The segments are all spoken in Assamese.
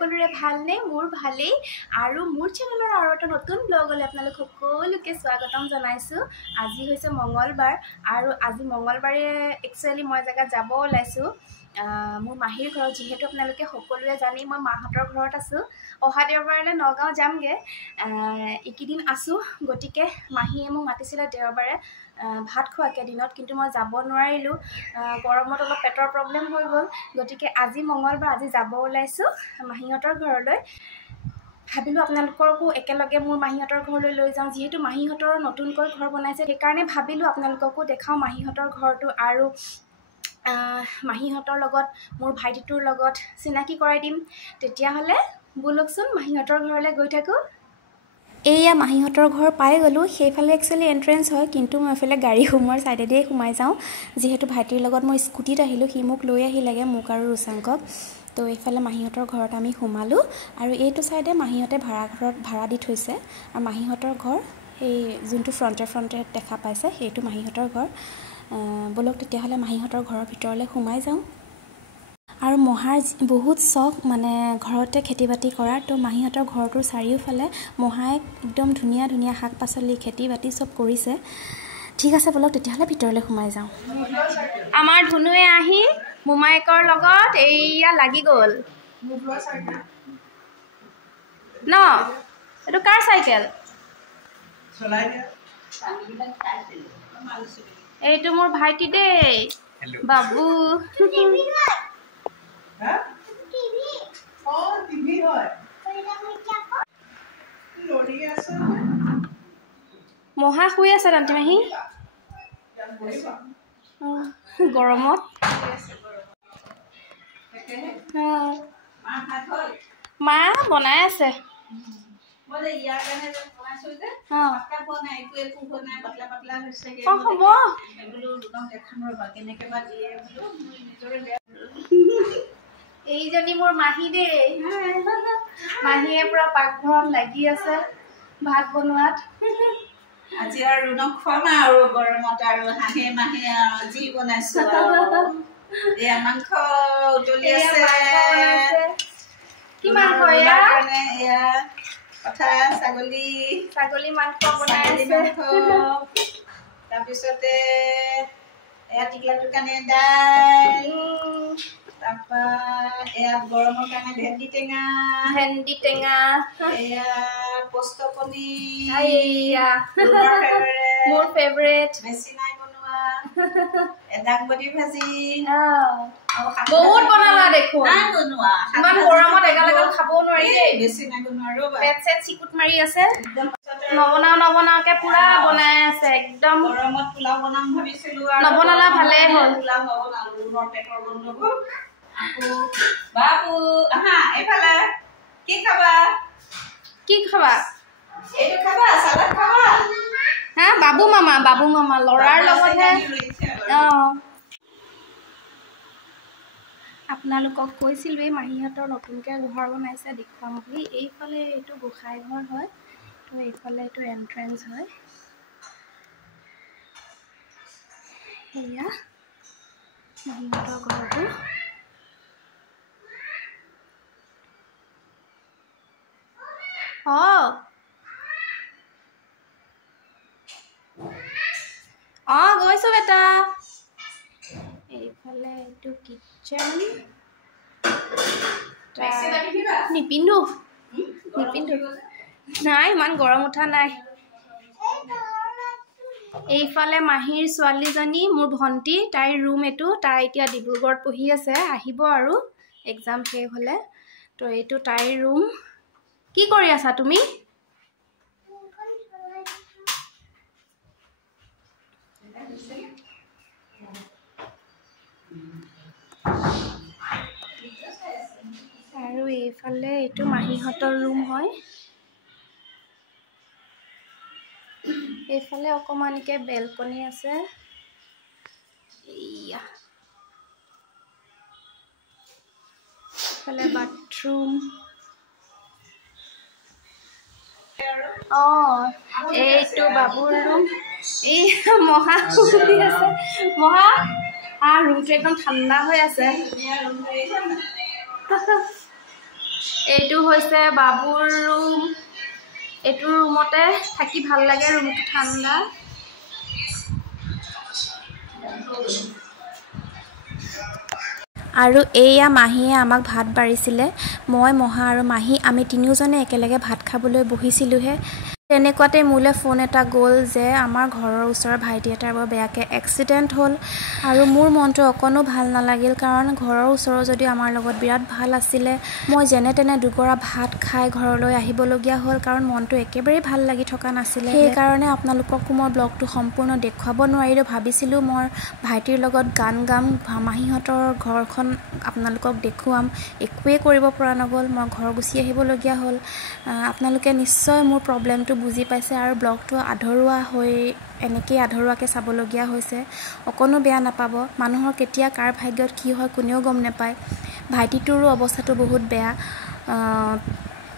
সকলোৰে ভালনে মোৰ ভালেই আৰু মোৰ চেনেলৰ আৰু এটা নতুন ব্লগলৈ আপোনালোক সকলোকে স্বাগতম জনাইছো আজি হৈছে মঙ্গলবাৰ আৰু আজি মঙ্গলবাৰে একচুয়ালি মই জায়গা যাব ওলাইছো মোৰ মাহিৰ ঘৰত যেহেতু আপোনালোকে সকলোৱে জানি মই মাহঁতৰ ঘৰত আছো অহা দেওবাৰলৈ নগাঁও যামগে একিদিন আছো গটিকে মাহিয়ে মোক মাতিছিলে দেওবাৰে ভাত খোৱাকে দিনত কিন্তু মই যাব নোৱাৰিলো গৰমত অলপ পেটৰ প্ৰবলেম হৈ গ'ল গটিকে আজি মঙ্গলবাৰ আজি যাব ওলাইছো মাহিহঁতৰ ঘৰলৈ ভাবিলো আপোনালোককো একেলগে মোৰ মাহিহঁতৰ ঘৰলৈ লৈ যাওঁ যেহেতু মাহিহঁতৰ নতুনকৈ ঘৰ বনাইছে সেইকাৰণে ভাবিলো আপোনালোককো দেখাও মাহিহঁতৰ ঘৰটো আৰু মাহিহঁতৰ লগত মোৰ ভাইটিটোৰ লগত চিনাকি কৰাই দিম তেতিয়া হলে বুলকচোন মাহিহঁতৰ ঘৰলৈ গৈ থাকো এয়া মাহিহঁতৰ ঘৰ পাই গলো সেইফালে একচুয়ালি এন্ট্ৰেন্স হয় কিন্তু মই এফালে গাড়ী সোমোৱাৰ সাইডেদি সোমাই যাওঁ যেহেতু ভাইটিৰ লগত মই স্কুটিত আহিলো হি মোক লৈ আহি লাগে মোক আৰু ৰুচাংকক তো এইফালে মাহিহঁতৰ ঘৰত আমি সোমালো আৰু এইটো সাইডে মাহিহঁতে ভাড়া দি থৈছে আৰু মাহিহঁতৰ ঘৰ এই যোনটো ফ্ৰণ্টে দেখা পাইছে সেইটো মাহিহঁতৰ ঘৰ বলক তেতিয়া হলে মাহিহঁতৰ ঘৰৰ ভিতৰলৈ সোমাই যাওঁ আৰু মহাৰ বহুত শখ মানে ঘৰতে খেতি বাতি কৰা তো মাহিহঁতৰ ঘৰটোৰ চাৰিওফালে মহাই একদম ধুনীয়া ধুনীয়া শাক পাচলি খেতি বাতি সব কৰিছে ঠিক আছে বলক তেতিয়া হলে ভিতৰলৈ সোমাই যাওঁ আমাৰ ধুনুৱে আহি মোমাইকৰ লগত এইয়া লাগি গ'ল ন এটো কাৰ সাইকেল চলাই দিয়া এইটো মোৰ ভাইটি দেই বাবু টিভি হয় মহা শুই আছে ৰান্তি মাহি গৰমত মা বনাই আছে এইজনী মোৰ মাহী দেই মাহীয়ে পুৰা পাকঘৰত লাগি আছে ভাত বনোৱাত আজি আৰু ৰুনক খোৱামা আৰু গৰমত আৰু হাঁহে মাহে যি বনাইছো এয়া মাংস উতলি আছে কি মাংস এয়া এয়া কথা ছাগলী মাংস বনাইছে তাৰপিছতে এয়া টিকলাটোৰ কাৰণে দাইল তাৰপা এয়া গৰমৰ কাৰণে ভেন্দি টেঙা এয়া পোস্ত পনীৰ আইয়া মোৰ ফেভাৰিট বেছি নাই বনোৱা দাংবডি ভাজি বহুত বনালা দেখো নাই বনোৱা ইমান গৰমত একেলগে খাবও নোৱাৰি দেই বেছি নাই বনোৱা আৰু পেট চিকুট মাৰি আছে নবনাওকে পুৰা বনাই আছে একদম গৰমত পোলাও বনাম ভাবিছিলো আৰু নবনালা ভালে হ'ল পোলাও নবনালো ৰুমৰ পেটৰ গণ্ডগোল আকৌ বাবু আহা এফালে কি খাবা এইটো খাবা সালাড খাবা হা বাবু মামা লৰাৰ লগতহে আপোনালোকক কৈছিলো এই মাহিহঁতৰ নতুনকৈ ঘৰ বনাইছে দেখুৱাম বুলি এইফালে এইটো গোসাঁই ঘৰ হয় তো এইফালে এইটো এন্ট্ৰেন্স হয় এয়া মাহিহঁতৰ ঘৰটো গৈছো বেটা এইফালে এইটো কিচেন নিপিন্ধো নাই ইমান গৰম উঠা নাই এইফালে মাহীৰ ছোৱালীজনী মোৰ ভন্টি তাইৰ ৰুম এইটো তাই এতিয়া ডিব্ৰুগড়ত পঢ়ি আছে আহিব আৰু এক্সাম শেষ হলে তো এইটো তাইৰ ৰুম কি কৰি আছা তুমি আৰু এইফালে এইটো মাহীহঁতৰ ৰুম হয় এইফালে অকমানিকে বেলকনি আছে এইয়া এইফালে বাথৰুম এইটো বাবুৰ ৰুম এই মহা শুই আছে মহা ৰুমটো একদম ঠাণ্ডা হৈ আছে এইটো হৈছে বাবুৰ ৰুম এইটো ৰুমতে থাকি ভাল লাগে ৰুমটো ঠাণ্ডা আৰু এইয়া মাহীয়ে আমাক ভাত বাঢ়িছিলে মই মহা আৰু মাহী আমি তিনিওজনে একেলগে ভাত খাবলৈ বহিছিলোহে তেনেকুৱাতে মোলে ফোন এটা গ'ল যে আমাৰ ঘৰৰ ওচৰৰ ভাইটি এটাৰ বৰ বেয়াকৈ এক্সিডেণ্ট হ'ল আৰু মোৰ মনটো অকণো ভাল নালাগিল কাৰণ ঘৰৰ ওচৰৰ যদিও আমাৰ লগত বিৰাট ভাল আছিলে মই যেনে তেনে দুগৰা ভাত খাই ঘৰলৈ আহিবলগীয়া হ'ল কাৰণ মনটো একেবাৰেই ভাল লাগি থকা নাছিলে সেইকাৰণে আপোনালোককো মই ব্লগটো সম্পূৰ্ণ দেখুৱাব নোৱাৰিলোঁ ভাবিছিলোঁ মই ভাইটিৰ লগত গান গাম মাহীহঁতৰ ঘৰখন আপোনালোকক দেখুৱাম একোৱেই কৰিব পৰা নগ'ল মই ঘৰ গুচি আহিবলগীয়া হ'ল আপোনালোকে নিশ্চয় মোৰ প্ৰব্লেমটো বুজি পাইছে আৰু ব্লগটো আধৰুৱা হৈ এনেকৈ আধৰুৱাকৈ চাবলগীয়া হৈছে অকণো বেয়া নাপাব মানুহৰ কেতিয়া কাৰ ভাগ্যত কি হয় কোনেও গম নাপায় ভাইটিটোৰো অৱস্থাটো বহুত বেয়া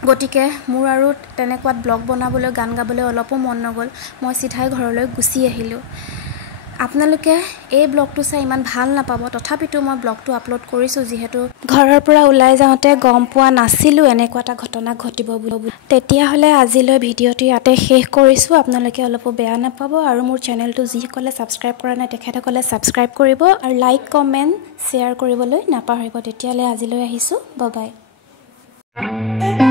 গতিকে মোৰ আৰু তেনেকুৱাত ব্লগ বনাবলৈ গান গাবলৈ অলপো মন নগ'ল মই চিধাই ঘৰলৈ গুচি আহিলোঁ আপোনালোকে এই ব্লগটো চাই ইমান ভাল নাপাব তথাপিতো মই ব্লগটো আপলোড কৰিছোঁ যিহেতু ঘৰৰ পৰা ওলাই যাওঁতে গম পোৱা নাছিলোঁ এনেকুৱা এটা ঘটনা ঘটিব বুলি তেতিয়াহ'লে আজিলৈ ভিডিঅ'টো ইয়াতে শেষ কৰিছোঁ আপোনালোকে অলপো বেয়া নাপাব আৰু মোৰ চেনেলটো যিসকলে ছাবস্ক্ৰাইব কৰা নাই তেখেতসকলে ছাবস্ক্ৰাইব কৰিব আৰু লাইক কমেণ্ট শ্বেয়াৰ কৰিবলৈ নাপাহৰিব তেতিয়াহ'লে আজিলৈ আহিছোঁ বাই বাই